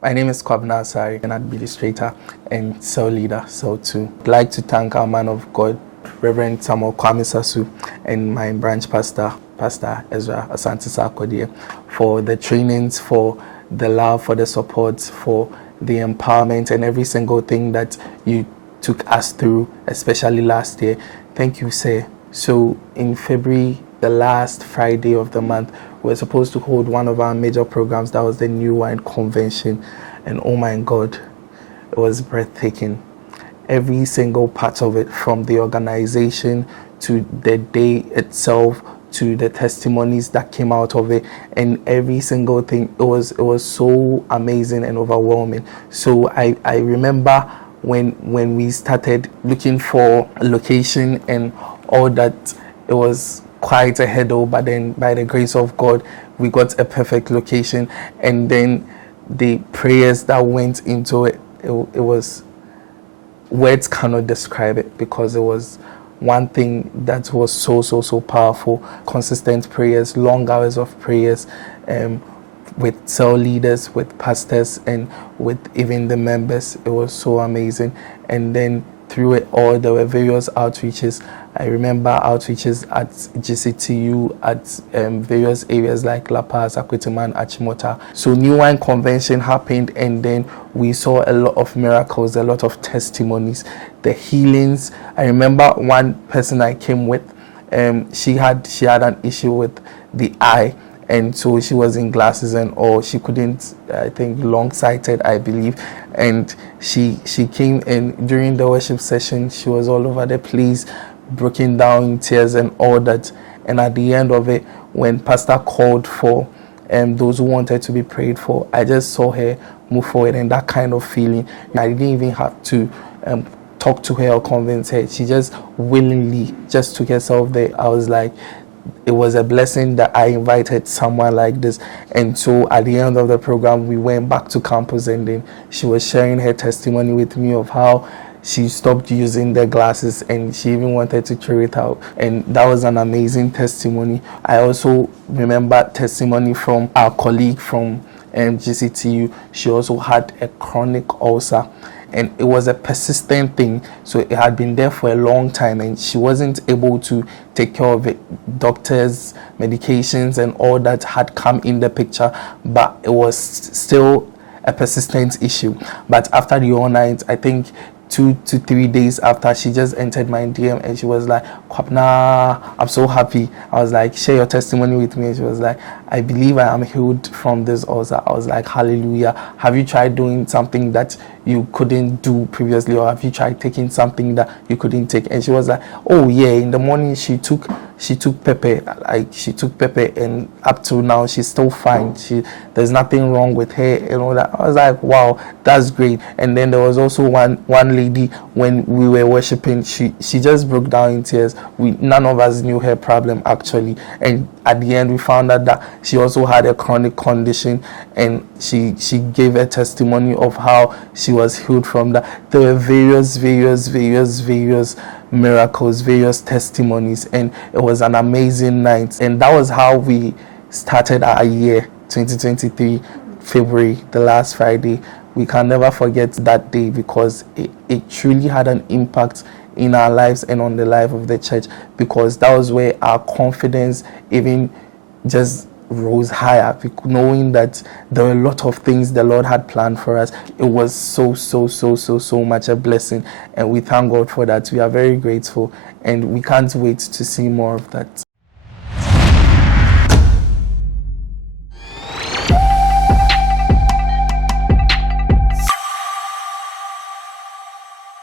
My name is Kwabs, an administrator and cell leader, cell 2. I'd like to thank our man of God, Reverend Samuel Kwame, and my branch pastor, Pastor Ezra for the trainings, for the love, for the support, for the empowerment, and every single thing that you took us through, especially last year. Thank you, sir. So in February, the last Friday of the month, we're supposed to hold one of our major programs. That was the New Wine Convention. And oh my God, it was breathtaking. Every single part of it, from the organization to the day itself, to the testimonies that came out of it, and every single thing, it was so amazing and overwhelming. So I remember when we started looking for a location and all that, it was quite a hurdle, but then by the grace of God, we got a perfect location. And then the prayers that went into it, it was, words cannot describe it, because it was one thing that was so powerful. Consistent prayers, long hours of prayers, with cell leaders, with pastors, and with even the members. It was so amazing. And then through it all, there were various outreaches. I remember outreaches at GCTU, at various areas like La Paz, Akwetiman, Achimota. So New Wine Convention happened, and then we saw a lot of miracles, a lot of testimonies, the healings. I remember one person I came with, she had an issue with the eye, and so she was in glasses and all. She couldn't, I think, long-sighted, I believe. And she came in during the worship session. She was all over the place, broken down in tears and all that. And at the end of it, when Pastor called for those who wanted to be prayed for, I just saw her move forward, and that kind of feeling, I didn't even have to talk to her or convince her. She just willingly just took herself there. I was like, it was a blessing that I invited someone like this. And so at the end of the program, we went back to campus, and then she was sharing her testimony with me of how she stopped using the glasses, and she even wanted to throw it out. And that was an amazing testimony. I also remember testimony from our colleague from GCTU. She also had a chronic ulcer, and it was a persistent thing. So it had been there for a long time, and she wasn't able to take care of it. Doctors, medications, and all that had come in the picture, but it was still a persistent issue. But after the all night, I think 2 to 3 days after, she just entered my DM, and she was like, "Kwabna, I'm so happy." I was like, "Share your testimony with me." And she was like, "I believe I am healed from this ulcer." I was like, "Hallelujah. Have you tried doing something that you couldn't do previously, or have you tried taking something that you couldn't take?" And she was like, "Oh yeah, in the morning she took pepper, and up to now she's still fine. There's nothing wrong with her and all that." I was like, "Wow, that's great." And then there was also one lady, when we were worshiping, she just broke down in tears. None of us knew her problem actually, and at the end we found out that she also had a chronic condition, and she gave a testimony of how she was healed from that. There were various miracles, various testimonies, and it was an amazing night. And that was how we started our year 2023, February, the last Friday. We can never forget that day, because it truly had an impact in our lives and on the life of the church, because that was where our confidence even just rose higher, knowing that there were a lot of things the Lord had planned for us. It was so much a blessing, and we thank God for that. We are very grateful, and we can't wait to see more of that.